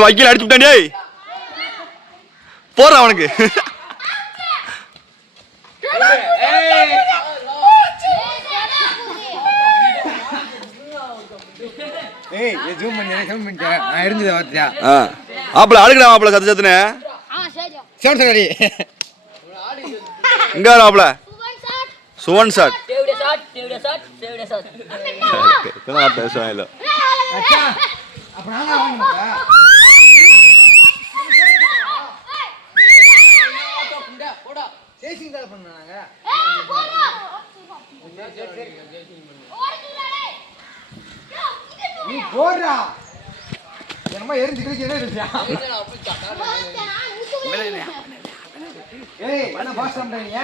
வக்கீல் அடிச்சு விட்டான் டேய் போற அவனுக்கு ஆப்பிள அழுகுடா மாப்பிள சத்து சத்துனே இங்க ஆப்பிள சுவன் சாட் நீ போறா என்னமா எரிஞ்சு கிழிச்சே இருந்துச்சா ஏய் என்ன பாஸ் பண்றீங்க